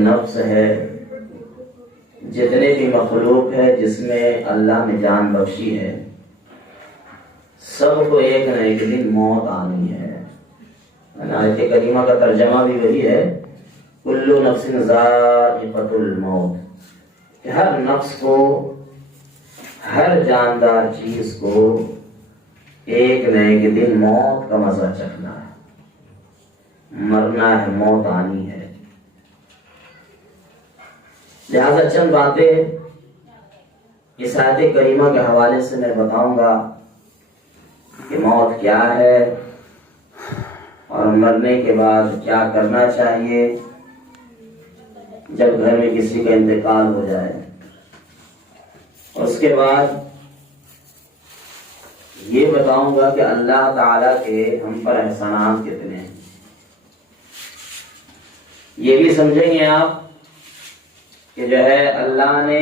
نفس ہے، جتنے بھی مخلوق ہے جس میں اللہ نے جان بخشی ہے، سب کو ایک نہ ایک دن موت آنی ہے۔ آیت کریمہ کا ترجمہ بھی وہی ہے، کل نفس ذائقۃ الموت، کہ ہر نفس کو، ہر جاندار چیز کو ایک نہ ایک دن موت کا مزہ چکھنا ہے، مرنا ہے، موت آنی ہے۔ لہذا چند باتیں اس آیت کریمہ کے حوالے سے میں بتاؤں گا کہ موت کیا ہے اور مرنے کے بعد کیا کرنا چاہیے جب گھر میں کسی کا انتقال ہو جائے۔ اور اس کے بعد یہ بتاؤں گا کہ اللہ تعالیٰ کے ہم پر احسانات کتنے ہیں۔ یہ بھی سمجھیں گے آپ کہ جو ہے اللہ نے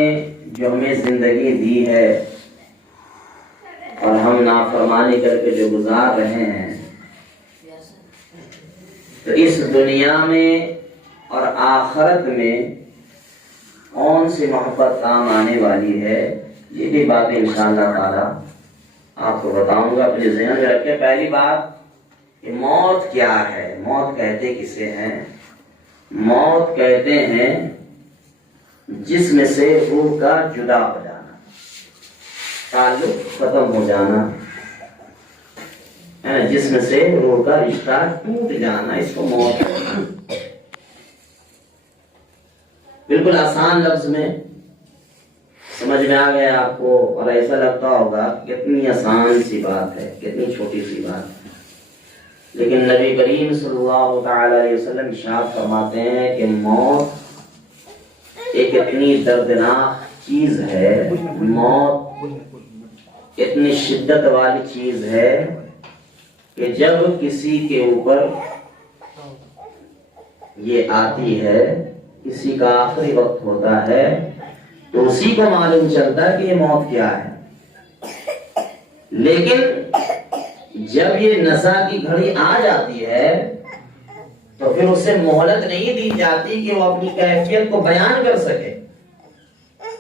جو ہمیں زندگی دی ہے اور ہم نافرمانی کر کے جو گزار رہے ہیں، تو اس دنیا میں اور آخرت میں کون سی محبت کام آنے والی ہے، یہ بھی باتیں انشاءاللہ تعالی آپ کو بتاؤں گا۔ اپنے ذہن میں رکھیں پہلی بات کہ موت کیا ہے، موت کہتے کسے ہیں؟ موت کہتے ہیں جسم سے روح کا جدا ہو جانا، تعلق ختم ہو جانا، جسم سے روح کا رشتہ ٹوٹ جانا، اس کو موت کہنا۔ بالکل آسان لفظ میں سمجھ میں آ گیا آپ کو، اور ایسا لگتا ہوگا کتنی آسان سی بات ہے، کتنی چھوٹی سی بات ہے، لیکن نبی کریم صلی اللہ تعالی علیہ وسلم ارشاد فرماتے ہیں کہ موت ایک اتنی دردناک چیز ہے، موت اتنی شدت والی چیز ہے کہ جب کسی کے اوپر یہ آتی ہے، کسی کا آخری وقت ہوتا ہے، تو اسی کو معلوم چلتا ہے کہ یہ موت کیا ہے۔ لیکن جب یہ نزا کی گھڑی آ جاتی ہے تو پھر اسے مہلت نہیں دی جاتی کہ وہ اپنی کیفیت کو بیان کر سکے،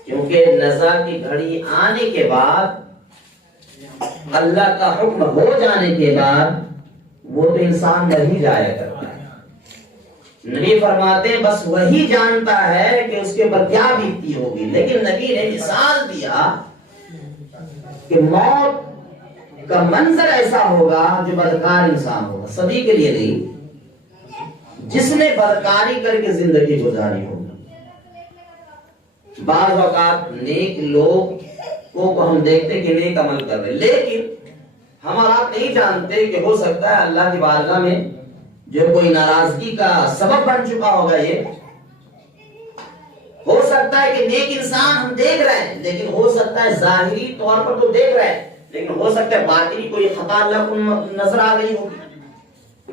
کیونکہ نزا کی گھڑی آنے کے بعد، اللہ کا حکم ہو جانے کے بعد، وہ تو انسان مر ہی جایا کرتا ہے۔ نبی فرماتے ہیں بس وہی جانتا ہے کہ اس کے اوپر کیا بیتتی ہوگی، لیکن نبی نے مثال دیا کہ موت کا منظر ایسا ہوگا جو بدکار انسان ہوگا، سبھی کے لیے نہیں، جس نے بدکاری کر کے زندگی گزاری ہوگی۔ بعض اوقات نیک لوگ کو ہم دیکھتے کہ نیک عمل کر رہے، لیکن ہم اور آپ نہیں جانتے کہ ہو سکتا ہے اللہ کی بارگاہ میں جو کوئی ناراضگی کا سبب بن چکا ہوگا۔ یہ ہو سکتا ہے کہ نیک انسان ہم دیکھ رہے ہیں، لیکن ہو سکتا ہے ظاہری طور پر تو دیکھ رہے ہیں، لیکن ہو سکتا ہے باطنی کوئی خطا اللہ کو نظر آ گئی ہوگی،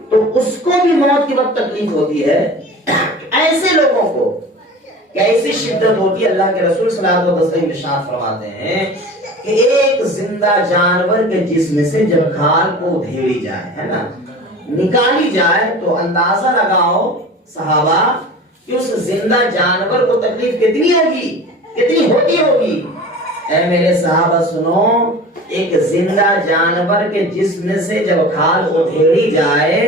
تو اس کو بھی موت کے وقت تکلیف ہوتی ہے۔ ایسے لوگوں کو کیسی شدت ہوتی ہے، اللہ کے رسول صلی اللہ علیہ وسلم ارشاد فرماتے ہیں کہ ایک زندہ جانور کے جسم سے جب کھال کو ادھیڑی جائے، ہے نا، نکالی جائے، تو اندازہ لگاؤ صحابہ کہ اس زندہ جانور کو تکلیف کتنی ہوگی، کتنی ہوتی ہوگی۔ اے میرے صحابہ سنو، ایک زندہ جانور کے جسم سے جب کھال ادھیڑی جائے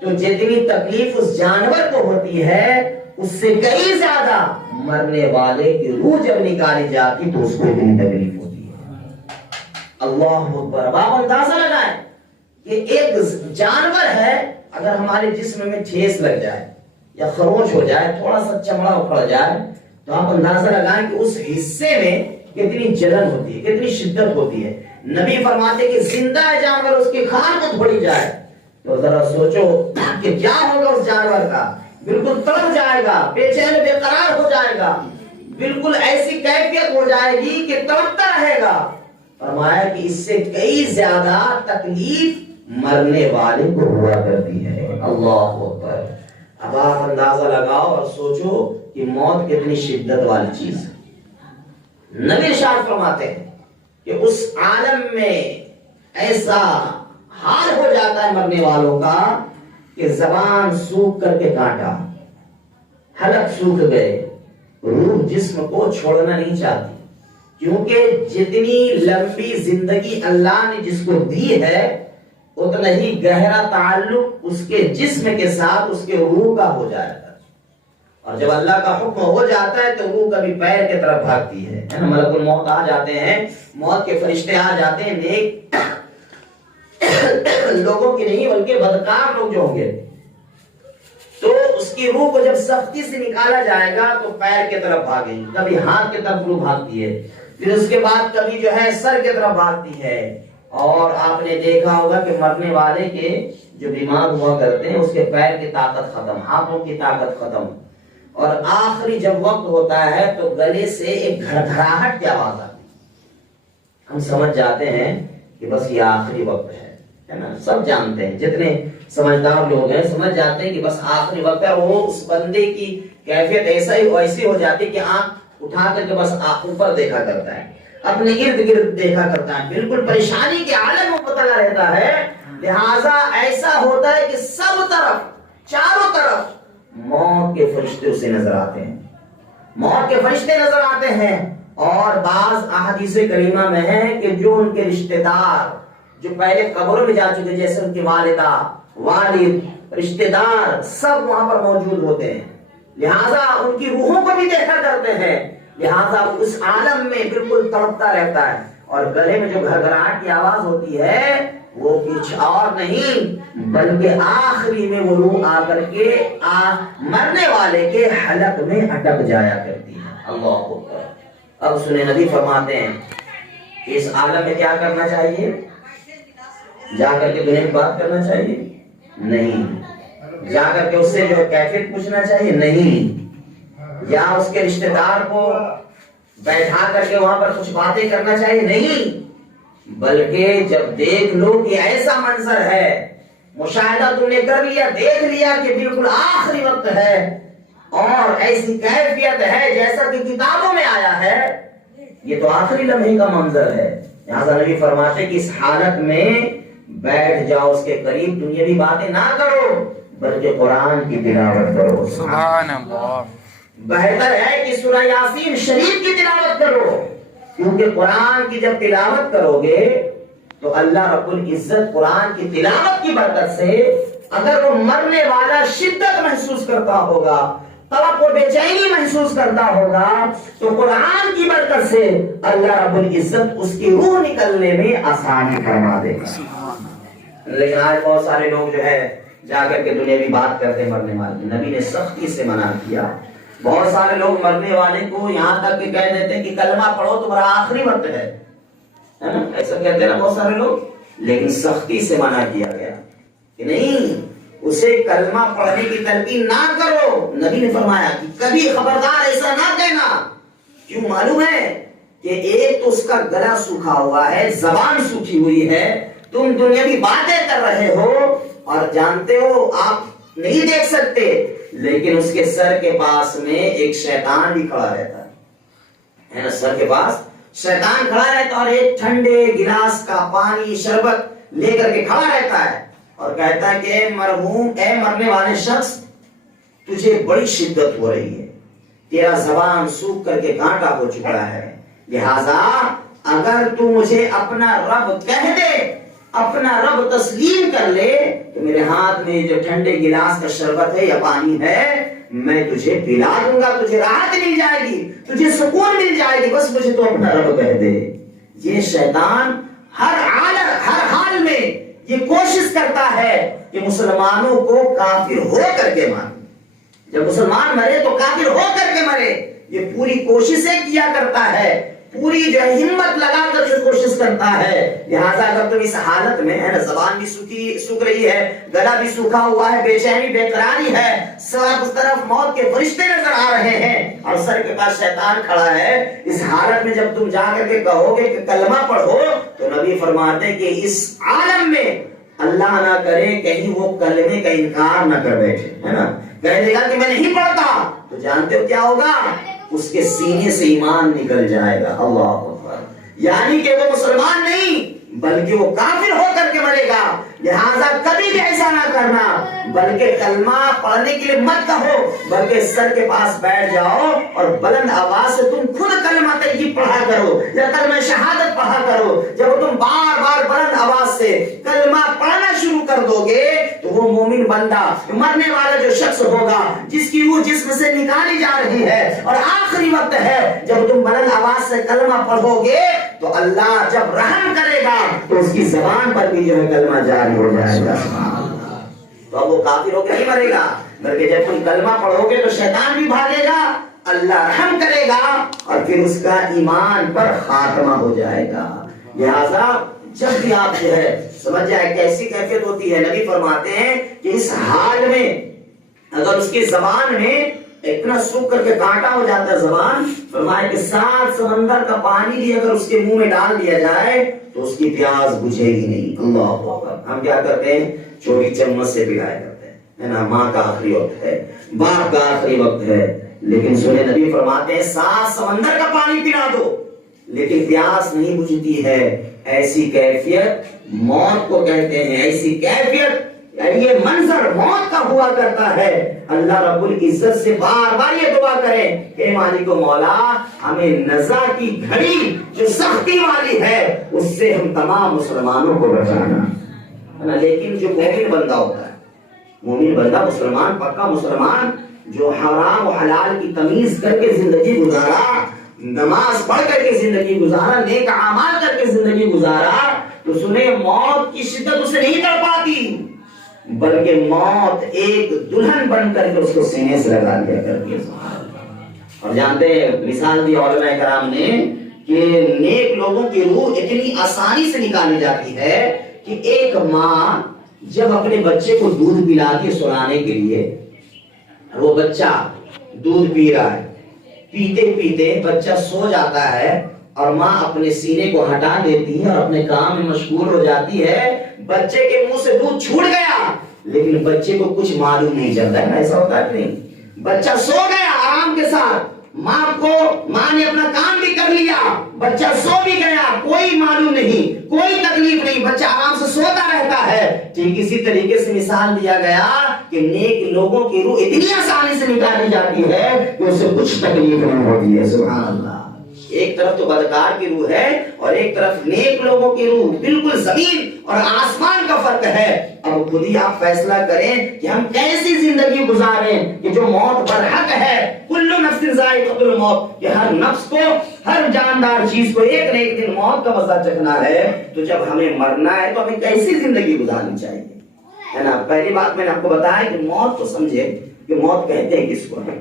تو جتنی تکلیف اس جانور کو ہوتی ہے اس سے کئی زیادہ مرنے والے کی روح جب نکالی جاتی تو اس کو اتنی تکلیف ہوتی ہے۔ اللہ اکبر۔ اب آپ اندازہ لگائیں کہ ایک جانور ہے، اگر ہمارے جسم میں ٹھیس لگ جائے یا خروش ہو جائے، تھوڑا سا چمڑا اکھڑ جائے، تو آپ اندازہ لگائیں کہ اس حصے میں کتنی جلن ہوتی ہے، کتنی شدت ہوتی ہے۔ نبی فرماتے کہ زندہ جانور اس کی کھال کو دھوڑی جائے تو ذرا سوچو کہ کیا ہوگا اس جانور کا، بالکل تڑپ جائے گا، بے چین بے قرار ہو جائے گا، بالکل ایسی کیفیت ہو جائے گی کہ تڑپتا رہے گا۔ فرمایا کہ اس سے کئی زیادہ تکلیف مرنے والے کو ہوا کرتی ہے۔ اللہ اکبر۔ اب آپ اندازہ لگاؤ اور سوچو کہ موت کتنی شدت والی چیز ہے۔ نبی ارشاد فرماتے ہیں کہ اس عالم میں ایسا حال ہو جاتا ہے مرنے والوں کا کہ زبان سوکھ کر کے کانٹا، حلق سوکھ گئے، روح جسم کو چھوڑنا نہیں چاہتی، کیونکہ جتنی لمبی زندگی اللہ نے جس کو دی ہے اتنا ہی گہرا تعلق اس کے جسم کے ساتھ اس کے روح کا ہو جائے گا، اور جب اللہ کا حکم ہو جاتا ہے تو روح کبھی پیر کی طرف بھاگتی ہے نا، ملک الموت آ جاتے ہیں، موت کے فرشتے آ جاتے ہیں، نیک لوگوں کی نہیں بلکہ بدکار لوگ جو ہوں گے، تو اس کی روح کو جب سختی سے نکالا جائے گا تو پیر کی طرف بھاگے گی، کبھی ہاتھ کی طرف روح بھاگتی ہے، پھر اس کے بعد کبھی جو ہے سر کی طرف بھاگتی ہے، اور آپ نے دیکھا ہوگا کہ مرنے والے کے جو بیمار ہوا کرتے ہیں اس کے پیر کی طاقت ختم، ہاتھوں کی طاقت ختم، اور آخری جب وقت ہوتا ہے تو گلے سے ایک گھڑگھڑاہٹ کی آواز آتی ہے، ہم سمجھ جاتے ہیں کہ بس یہ آخری وقت ہے نا، سب جانتے ہیں، جتنے سمجھدار لوگ ہیں سمجھ جاتے ہیں کہ بس آخری وقت ہے، وہ اس بندے کی کیفیت ایسی ہو جاتی ہے کہ آنکھ اٹھا کر کے بس اوپر دیکھا کرتا ہے، اپنے ارد گرد دیکھا کرتا ہے، بالکل پریشانی کے عالم میں مبتلا رہتا ہے، لہذا ایسا ہوتا ہے کہ سب طرف چاروں طرف موت کے فرشتے اسے نظر آتے ہیں، موت کے فرشتے نظر آتے ہیں، اور بعض احادیث کریمہ میں ہے کہ جو ان کے رشتہ دار جو پہلے قبروں میں جا چکے، جیسے ان کی والدہ، والد، رشتہ دار سب وہاں پر موجود ہوتے ہیں، لہذا ان کی روحوں کو بھی دیکھا کرتے ہیں، لہذا اس عالم میں بالکل تڑپتا رہتا ہے، اور گلے میں جو گھڑگھڑاہٹ کی آواز ہوتی ہے وہ کچھ اور نہیں بلکہ آخری میں وہ روح آ کر کے مرنے والے کے حلق میں اٹک جایا کرتی ہے۔ اللہ اکبر۔ اب سنیں، نبی فرماتے ہیں کہ اس عالم میں کیا کرنا چاہیے؟ جا کر کے دنیا کی بات کرنا چاہیے؟ نہیں۔ جا کر کے اس سے جو کیفیت پوچھنا چاہیے؟ نہیں۔ یا اس کے رشتہ دار کو بیٹھا کر کے وہاں پر کچھ باتیں کرنا چاہیے؟ نہیں، بلکہ جب دیکھ لو کہ ایسا منظر ہے، مشاہدہ تم نے کر لیا، دیکھ لیا کہ بالکل آخری وقت ہے اور ایسی کیفیت ہے جیسا کہ کتابوں میں آیا ہے، یہ تو آخری لمحے کا منظر ہے، لہذا نبی فرماتے کہ اس حالت میں بیٹھ جاؤ، اس کے قریب دنیاوی باتیں نہ کرو بلکہ قرآن کی تلاوت کرو۔ سبحان اللہ۔ بہتر ہے کہ سورہ یاسین شریف کی تلاوت کرو، کیونکہ قرآن کی جب تلاوت کرو گے تو اللہ رب العزت قرآن کی تلاوت کی برکت سے اگر وہ مرنے والا شدت محسوس کرتا ہوگا، توقع بے چینی محسوس کرتا ہوگا، تو قرآن کی برکت سے اللہ رب العزت اس کی روح نکلنے میں آسانی فرما دے گا۔ لیکن آج بہت سارے لوگ جو ہے جا کر کے دنیاوی بات کرتے ہیں مرنے والے، نبی نے سختی سے منع کیا۔ بہت سارے لوگ مرنے والے کو یہاں تک کہ کہہ دیتے ہیں کہ کلمہ پڑھو تمہارا آخری وقت ہے نا، ایسا کہتے ہیں نا بہت سارے لوگ، لیکن سختی سے منع کیا گیا کہ نہیں، اسے کلمہ پڑھنے کی تلقین نہ کرو۔ نبی نے فرمایا کہ کبھی خبردار ایسا نہ کہنا، کیوں معلوم ہے کہ ایک تو اس کا گلا سوکھا ہوا ہے، زبان سوکھی ہوئی ہے، تم دنیاوی باتیں کر رہے ہو اور جانتے ہو آپ نہیں دیکھ سکتے، لیکن اس کے سر کے پاس میں ایک شیطان بھی کھڑا رہتا ہے نا، سر کے پاس شیطان کھڑا رہتا ہے اور ایک ٹھنڈے گلاس کا پانی شربت لے کر کے کھڑا رہتا ہے اور کہتا ہے کہ اے مرحوم، اے مرنے والے شخص، تجھے بڑی شدت ہو رہی ہے، تیرا زبان سوکھ کر کے کانٹا ہو چکا ہے، لہذا اگر تو مجھے اپنا رب کہہ دے، اپنا رب تسلیم کر لے، تو میرے ہاتھ میں جو ٹھنڈے گلاس کا شربت ہے یا پانی ہے میں تجھے پلا دوں گا، تجھے راحت مل جائے گی، تجھے سکون مل جائے گی، بس مجھے تو اپنا رب کہہ دے۔ یہ شیطان ہر حال میں یہ کوشش کرتا ہے کہ مسلمانوں کو کافر ہو کر کے مارے، جب مسلمان مرے تو کافر ہو کر کے مرے، یہ پوری کوششیں کیا کرتا ہے، پوری جو ہے ہمت لگا کر یہ کوشش کرتا ہے۔ لہذا اگر تم اس حالت میں ہے نا، زبان بھی سوکھ رہی ہے، گلا بھی سوکھا ہوا ہے، بے چینی بے قراری ہے، سب طرف موت کے فرشتے نظر آ رہے ہیں اور سر کے پاس شیطان کھڑا ہے، اس حالت میں جب تم جا کر کے کہو گے کہ کلمہ پڑھو، تو نبی فرماتے ہیں کہ اس عالم میں اللہ نہ کرے کہیں وہ کلمے کا انکار نہ کر بیٹھے، ہے نا، کہہ دے گا کہ میں نہیں پڑھتا، تو جانتے ہو کیا ہوگا؟ اس کے سینے سے ایمان نکل جائے گا۔ اللہ اکبر۔ یعنی کہ وہ مسلمان نہیں بلکہ وہ کافر ہو کر کے مرے گا. لہذا کبھی بھی ایسا نہ کرنا, بلکہ کلمہ پڑھنے کے لیے مت کہو, بلکہ سر کے پاس بیٹھ جاؤ اور بلند آواز سے تم خود کلمہ طیب پڑھا کرو یا کلمہ شہادت پڑھا کرو. جب تم بار بار بلند آواز سے کلمہ پڑھنا شروع کر دو گے تو وہ مومن بندہ, مرنے والا جو شخص ہوگا جس کی روح جسم سے نکالی جا رہی ہے اور آخری وقت ہے, جب تم بلند آواز سے کلمہ پڑھو گے تو اللہ جب رحم کرے گا تو اس کی زبان پر بھی جو ہے کلمہ جاری ہو جائے گا. تو اب وہ کافر ہو کے نہیں مرے گا, بلکہ جب تم کلمہ پڑھو گے تو شیطان بھی بھاگے گا, اللہ رحم کرے گا اور پھر اس کا ایمان پر خاتمہ ہو جائے گا. لہذا جب بھی آپ جو ہے سمجھ جائے کیسی کیفیت ہوتی ہے, نبی فرماتے ہیں کہ اس حال میں اگر اس کی زبان میں اتنا سوکھ کر کے کانٹا ہو جاتا ہے زبان, فرمایا کہ 7 سمندر کا پانی بھی اگر اس کے منہ میں ڈال دیا جائے تو اس کی پیاس بجھے گی نہیں. اللہ اکبر. ہم کیا کرتے ہیں, چھوٹی چمچ سے پلایا کرتے ہیں, ہے نا, ماں کا آخری وقت ہے, باپ کا آخری وقت ہے, لیکن سنے نبی فرماتے ہیں 7 سمندر کا پانی پلا دو لیکن پیاس نہیں بجھتی ہے. ایسی کیفیت موت کو کہتے ہیں. ایسی کیفیت یہ منظر موت کا ہوا کرتا ہے. اللہ رب العزت سے بار بار یہ دعا کریں کہ مالک و مولا ہمیں نزا کی گھڑی جو سختی والی ہے اس سے ہم تمام مسلمانوں کو بچانا. لیکن جو مومن بندہ ہوتا ہے, مومن بندہ مسلمان, پکا مسلمان, جو حرام و حلال کی تمیز کر کے زندگی گزارا, نماز پڑھ کر کے زندگی گزارا, نیک اعمال کر کے زندگی گزارا, تو سنیں موت کی شدت اسے نہیں کر پاتی, بلکہ موت ایک دلہن بن کر کے اس کو سینے سے لگا دیا کرتی ہے. اور جانتے ہیں مثال دی علماء کرام نے کہ نیک لوگوں کی روح اتنی آسانی سے نکالی جاتی ہے کہ ایک ماں جب اپنے بچے کو دودھ پلاتی ہے سلانے کے لیے, وہ بچہ دودھ پی رہا ہے, پیتے پیتے بچہ سو جاتا ہے اور ماں اپنے سینے کو ہٹا دیتی ہے اور اپنے کام میں مشغول ہو جاتی ہے. بچے کے منہ سے دودھ چھوٹ گیا لیکن بچے کو کچھ معلوم نہیں چلتا ہے. ایسا ہوتا ہے نہیں, بچہ سو گیا آرام کے ساتھ, ماں نے اپنا کام بھی کر لیا, بچہ سو بھی گیا, کوئی معلوم نہیں, کوئی تکلیف نہیں, بچہ آرام سے سوتا رہتا ہے. ٹھیک اسی طریقے سے مثال دیا گیا کہ نیک لوگوں کی روح اتنی آسانی سے نکالی جاتی ہے کہ اسے کچھ تکلیف نہیں ہوتی ہے. سبحان اللہ. ایک طرف تو بدکار کی روح ہے اور ایک طرف نیک لوگوں کی روح, بالکل زمین اور آسمان کا فرق ہے. اب خود ہی آپ فیصلہ کریں کہ ہم کیسی زندگی گزاریں کہ جو موت برحق ہے. کل نفس ذائقۃ الموت, کہ ہر نفس کو, ہر جاندار چیز کو ایک نہ ایک دن موت کا مزہ چکھنا ہے. تو جب ہمیں مرنا ہے تو ہمیں کیسی زندگی گزارنی چاہیے, ہے نا. پہلی بات میں نے آپ کو بتایا کہ موت کو سمجھے کہ موت کہتے ہیں کس کو ہے.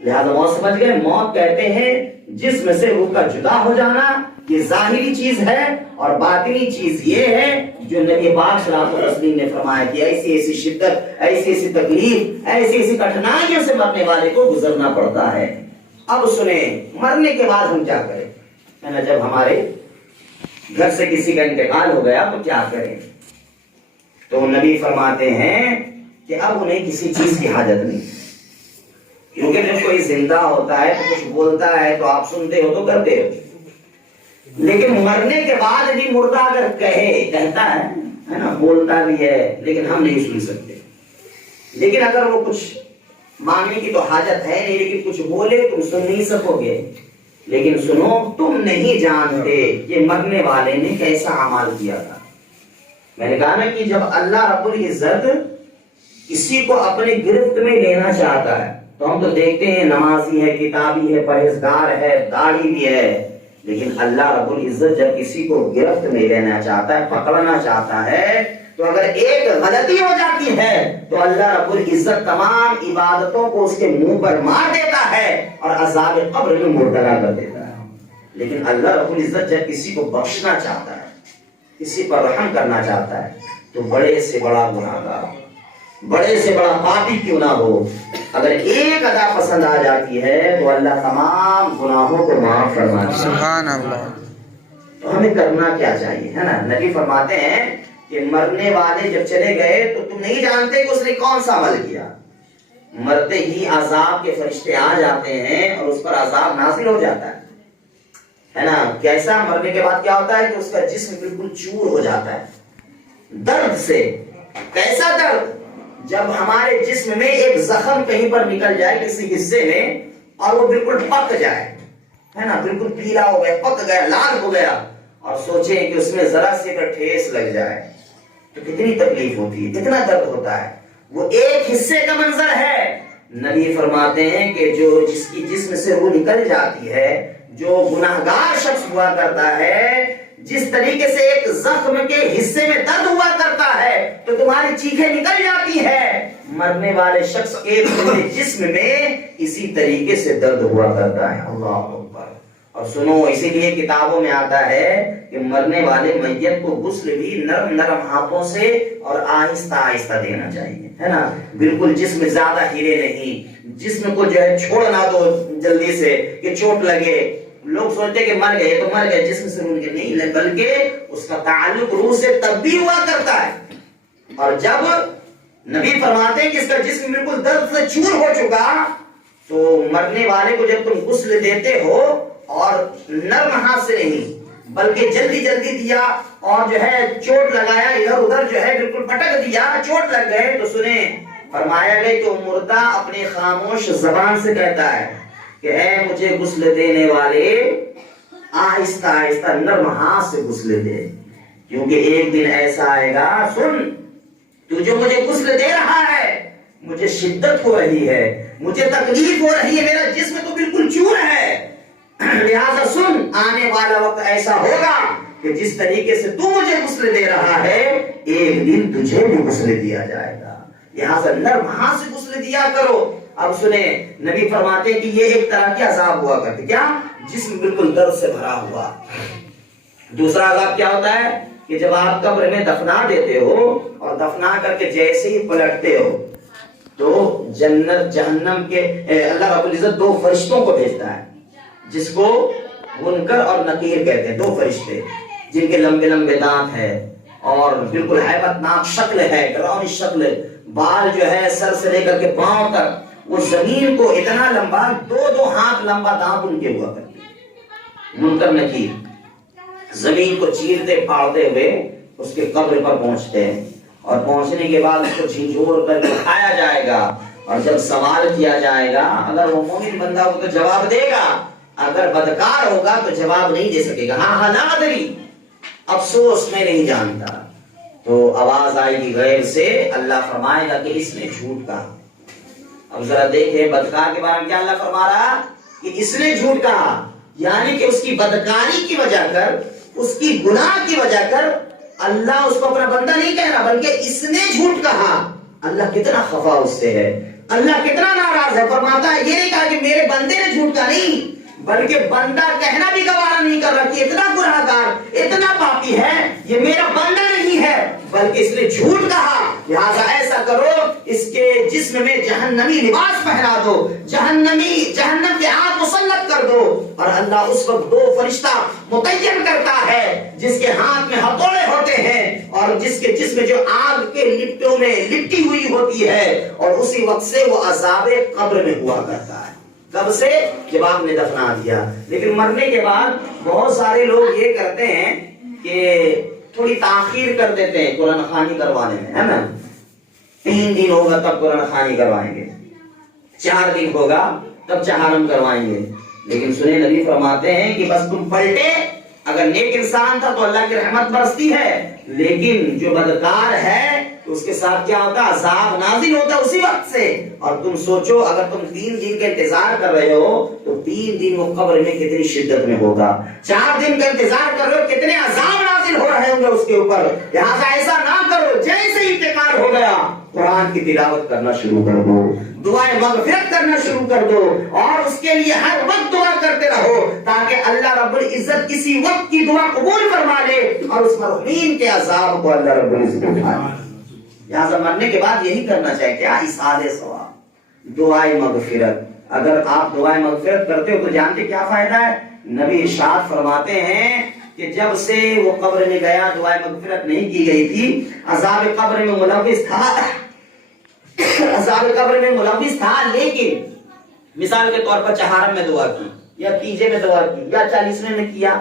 لہذا موت سمجھ گئے, موت کہتے ہیں جسم سے روح کا جدا ہو جانا. یہ ظاہری چیز ہے اور باطنی چیز یہ ہے جو نبی پاک صلی اللہ علیہ وسلم نے فرمایا کہ ایسی ایسی شدت, ایسی ایسی تکلیف, ایسی ایسی کٹھنائیوں سے مرنے والے کو گزرنا پڑتا ہے. اب سنیں, مرنے کے بعد ہم کیا کریں, ہے نا. جب ہمارے گھر سے کسی کا انتقال ہو گیا تو کیا کریں, تو نبی فرماتے ہیں کہ اب انہیں کسی چیز کی حاجت نہیں, کیونکہ جب کوئی زندہ ہوتا ہے تو کچھ بولتا ہے تو آپ سنتے ہو تو کرتے ہو, لیکن مرنے کے بعد بھی مردہ اگر کہتا ہے نا, بولتا بھی ہے لیکن ہم نہیں سن سکتے. لیکن اگر وہ کچھ مانگنے کی تو حاجت ہے نہیں, لیکن کچھ بولے تم سن نہیں سکو گے. لیکن سنو, تم نہیں جانتے کہ مرنے والے نے کیسا اعمال کیا تھا. میں نے کہا نا کہ جب اللہ رب العزت کسی کو اپنے گرفت میں لینا چاہتا ہے تو ہم تو دیکھتے ہیں نمازی ہے, کتابی ہے, پرہیزگار ہے, داڑھی بھی ہے, لیکن اللہ رب العزت جب کسی کو گرفت میں لینا چاہتا ہے, پکڑنا چاہتا ہے, تو اگر ایک غلطی ہو جاتی ہے تو اللہ رب العزت تمام عبادتوں کو اس کے منہ پر مار دیتا ہے اور عذاب قبر میں مبتلا کر دیتا ہے. لیکن اللہ رب العزت جب کسی کو بخشنا چاہتا ہے, کسی پر رحم کرنا چاہتا ہے, تو بڑے سے بڑا گناہگار, بڑے سے بڑا پاپی کیوں نہ ہو, اگر ایک ادا پسند آ جاتی ہے تو اللہ تمام گناہوں کو معاف فرماتا ہے. سبحان اللہ. تو ہمیں کرنا کیا چاہیے, ہے نا. نبی فرماتے ہیں کہ مرنے والے جب چلے گئے تو تم نہیں جانتے کہ اس نے کون سا عمل کیا. مرتے ہی عذاب کے فرشتے آ جاتے ہیں اور اس پر عذاب نازل ہو جاتا ہے نا، کیسا مرنے کے بعد کیا ہوتا ہے کہ اس کا جسم بالکل چور ہو جاتا ہے درد سے. کیسا درد؟ جب ہمارے جسم میں ایک زخم کہیں پر نکل جائے کسی حصے میں اور وہ بالکل پک جائے، ہے نا، بالکل پیلا ہو گیا، پک گیا، لال ہو گیا، اور سوچیں کہ اس میں ذرا سی اگر ٹھیس لگ جائے تو کتنی تکلیف ہوتی ہے، کتنا درد ہوتا ہے. وہ ایک حصے کا منظر ہے. نبی فرماتے ہیں کہ جو جس کی جسم سے روح نکل جاتی ہے، جو گناہگار شخص ہوا کرتا ہے، جس طریقے سے ایک زخم کے حصے میں درد ہوا کرتا ہے تو تمہاری چیخیں نکل جاتی ہے، مرنے والے شخص کے جسم میں اسی طریقے سے درد ہوا کرتا ہے. اللہ اکبر. اور سنو، اسی لیے کتابوں میں آتا ہے کہ مرنے والے میت کو غسل بھی نرم نرم ہاتھوں سے اور آہستہ آہستہ دینا چاہیے، ہے نا، بالکل جسم زیادہ ہلے نہیں، جسم کو جو ہے چھوڑنا دو جلدی سے کہ چوٹ لگے. لوگ سوچتے کہ مر گئے تو مر گئے، جسم سے روح نہیں، بلکہ اس کا تعلق روح سے تب بھی ہوا کرتا ہے. اور جب نبی فرماتے ہیں کہ اس کا جسم بالکل درد سے چور ہو چکا تو مرنے والے کو جب تم غسل دیتے ہو اور نرم ہاتھ سے نہیں بلکہ جلدی جلدی دیا اور جو ہے چوٹ لگایا، ادھر ادھر جو ہے بالکل پٹک دیا، چوٹ لگ گئے، تو سنیں فرمایا گیا کہ مردہ اپنے خاموش زبان سے کہتا ہے کہ اے مجھے غسل دینے والے، آہستہ آہستہ نرم ہاتھ سے غسل دے، کیونکہ ایک دن ایسا آئے گا، سن، تو جو مجھے غسل دے رہا ہے مجھے شدت ہو رہی ہے، مجھے تکلیف ہو رہی ہے، میرا جسم تو بالکل چور ہے، لہذا سن، آنے والا وقت ایسا ہوگا کہ جس طریقے سے تو مجھے غسل دے رہا ہے ایک دن تجھے بھی غسل دیا جائے گا، لہذا نرم ہاتھ سے غسل دیا کرو. اب سنیں، نبی فرماتے ہیں کہ یہ ایک طرح کے عذاب ہوا کرتے، کیا؟ جسم بالکل درد سے بھرا ہوا. دوسرا عذاب کیا ہوتا ہے کہ جب آپ قبر میں دفنا دیتے ہو اور دفنا کر کے جیسے ہی پلٹتے ہو تو جنت جہنم کے اللہ رب العزت دو فرشتوں کو بھیجتا ہے جس کو منکر اور نکیر کہتے ہیں. دو فرشتے جن کے لمبے لمبے دانت ہے اور بالکل ہیبت ناک شکل ہے، ڈراؤنی شکل، بال جو ہے سر سے لے کر کے پاؤں تک وہ زمین کو اتنا لمبا، دو ہاتھ لمبا دانت ان کے ہوا کرتے ہیں. منکر نکیر زمین کو چیرتے پھاڑتے ہوئے اس کے قبر پر پہنچتے ہیں اور پہنچنے کے بعد اس کو جھنجھوڑ کر کے اٹھایا جائے گا اور جب سوال کیا جائے گا اگر وہ مومن بندہ ہو تو جواب دے گا، اگر بدکار ہوگا تو جواب نہیں دے سکے گا. ہاں لا ادری، افسوس میں نہیں جانتا. تو آواز آئے گی غیر سے، اللہ فرمائے گا کہ اس نے جھوٹ کہا. اب ذرا دیکھیں بدکار کے بارے میں کیا اللہ فرما رہا کہ اس نے جھوٹ کہا، یعنی کہ اس کی بدکاری کی وجہ کر، اس کی گناہ کی وجہ کر اللہ اس کو اپنا بندہ نہیں کہہ رہا بلکہ اس نے جھوٹ کہا. اللہ کتنا خفا اس سے ہے، اللہ کتنا ناراض ہے. فرماتا ہے یہ نہیں کہا کہ میرے بندے نے جھوٹ کہا، نہیں، بلکہ بندہ کہنا بھی گوارا نہیں کر رہا کہ اتنا گناہگار، اتنا پاپی ہے، یہ میرا بندہ نہیں ہے، بلکہ اس نے جھوٹ کہا. لہذا ایسا کرو، اس کے جسم میں جہنمی لباس پہنا دو، جہنم کی آگ مسلط کر دو. اور اللہ اس وقت دو فرشتہ متعین کرتا ہے جس کے ہاتھ میں ہتھوڑے ہوتے ہیں اور جس کے جسم جو آگ کے لپٹوں میں لپٹی ہوئی ہوتی ہے، اور اسی وقت سے وہ عذاب قبر میں ہوا کرتا ہے. کب سے؟ جب آپ نے دفنا دیا. لیکن مرنے کے بعد بہت سارے لوگ یہ کرتے ہیں کہ تھوڑی تاخیر کر دیتے ہیں قرآن خوانی کروانے میں، ہے نا، 3 دن ہوگا تب قرآن خوانی کروائیں گے، 4 دن ہوگا تب چہارم کروائیں گے. لیکن سنیں نبی فرماتے ہیں کہ بس تم پلٹے، اگر نیک انسان تھا تو اللہ کی رحمت برستی ہے، لیکن جو بدکار ہے تو اس کے ساتھ کیا ہوتا ہے؟ عذاب نازل ہوتا ہے اسی وقت سے. اور تم سوچو اگر تم 3 دن کا انتظار کر رہے ہو تو 3 دن وہ قبر میں کتنی شدت میں ہوگا. 4 دن کا انتظار کر رہے ہو، کتنے عذاب نازل ہو رہے ہوں گے اس کے اوپر. لہٰذا ایسا نہ کرو، جیسے ہی انتقال ہو گیا قرآن کی تلاوت کرنا شروع کر دو، دعائیں مغفرت کرنا شروع کر دو اور اس کے لیے ہر وقت دعا کرتے رہو تاکہ اللہ رب العزت کسی وقت کی دعا قبول فرما لے اور اس مرحوم کے عذاب کو اللہ رب العزت اٹھائے. لہٰذا مرنے کے بعد یہی کرنا چاہیے، کیا؟ اصالہ ثواب، دعائیں مغفرت. اگر آپ دعائیں مغفرت کرتے ہو تو جانتے کیا فائدہ ہے؟ نبی ارشاد فرماتے ہیں کہ جب سے وہ قبر میں گیا دعائیں مغفرت نہیں کی گئی تھی، عذاب قبر میں ملوث تھا، عذاب قبر میں ملوث تھا، لیکن مثال کے طور پر چہارم میں دعا کی، یا 30 میں دعا کی یا 40 میں کیا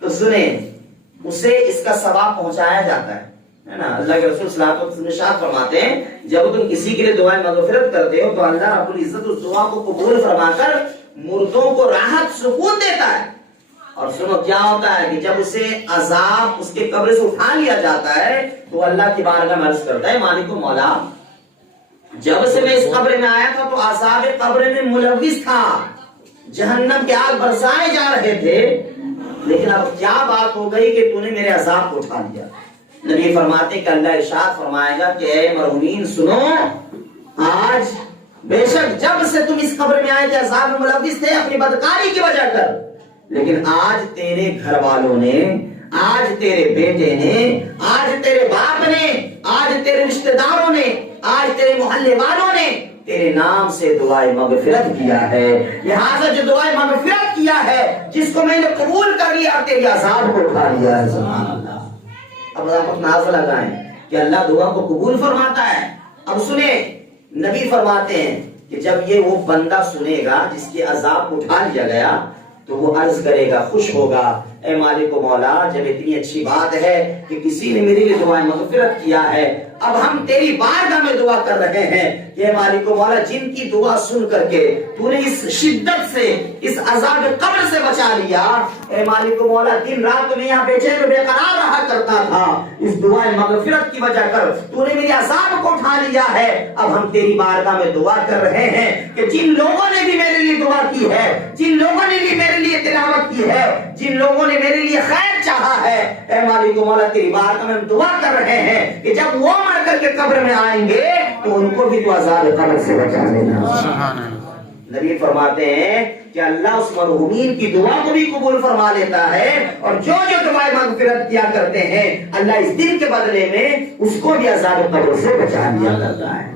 تو سنیں اسے اس کا ثواب پہنچایا جاتا ہے نا. اللہ کے رسول صلی اللہ علیہ وسلم ارشاد فرماتے ہیں جب تم کسی کے لیے دعائیں مغفرت کرتے ہو تو اللہ رب العزت اس دعا کو قبول فرما کر مردوں کو راحت سکون دیتا ہے. اور سنو کیا ہوتا ہے کہ جب اسے عذاب اس کے قبر سے اٹھا لیا جاتا ہے تو اللہ کی بارگاہ میں عرض کرتا ہے مالک و مولا جب سے میں اس قبر میں آیا تھا تو عذاب قبر میں ملوث تھا, جہنم کے آگ برسائے جا رہے تھے, لیکن اب کیا بات ہو گئی کہ تو نے میرے عذاب کو اٹھا لیا. نبی فرماتے کہ اللہ ارشاد فرمائے گا کہ اے مرحومین سنو, آج بے شک جب سے تم اس قبر میں آئے تھے عذاب میں ملوث تھے اپنی بدکاری کی وجہ کر, لیکن آج تیرے گھر والوں نے, آج تیرے بیٹے نے, آج تیرے باپ نے, آج تیرے رشتہ داروں نے, آج تیرے محلے والوں نے تیرے نام سے دعائے مغفرت کیا ہے. لہٰذا جو دعائے مغفرت کیا ہے جس کو میں نے قبول کر لیا اور تیری عذاب کو اٹھا لیا ہے. سبحان اللہ. اب آپ اپنا ناز لگائیں کہ اللہ دعا کو قبول فرماتا ہے. اب سنیں نبی فرماتے ہیں کہ جب یہ وہ بندہ سنے گا جس کے عذاب کو اٹھا لیا گیا تو وہ عرض کرے گا, خوش ہوگا, اے مالک و مولا جب اتنی اچھی بات ہے کہ کسی نے میرے لیے دعائیں مغفرت کیا ہے, اب ہم تیری بارگاہ میں دعا کر رہے ہیں کہ اے مالک و مولا جن کی دعا سن کر کے تو نے اس شدت سے, اس عذاب قبر سے بچا لیا, اے مالک و مولا دن رات میں یہاں بے چین و بے قرار رہا کرتا تھا, اس دعائیں مغفرت کی وجہ کر تو نے میرے عذاب کو اٹھا لیا ہے. اب ہم تیری بارگاہ میں دعا کر رہے ہیں کہ جن لوگوں نے بھی میرے لیے دعا کی ہے, جن لوگوں نے بھی میرے لیے تلاوت کی ہے, جن لوگوں نے میرے لیے خیر چاہا ہے, اے مالک و مولا تیری بارگاہ میں دعا کر رہے ہیں کہ جب وہ مر کر کے قبر میں آئیں گے تو ان کو بھی تو عذاب قبر سے بچا لینا. نبی فرماتے ہیں کہ اللہ اس مرحومین کی دعا کو بھی قبول فرما لیتا ہے, اور جو جو دعائیں مغفرت کیا کرتے ہیں اللہ اس دن کے بدلے میں اس کو بھی عذاب قبر سے بچا لیا کرتا ہے.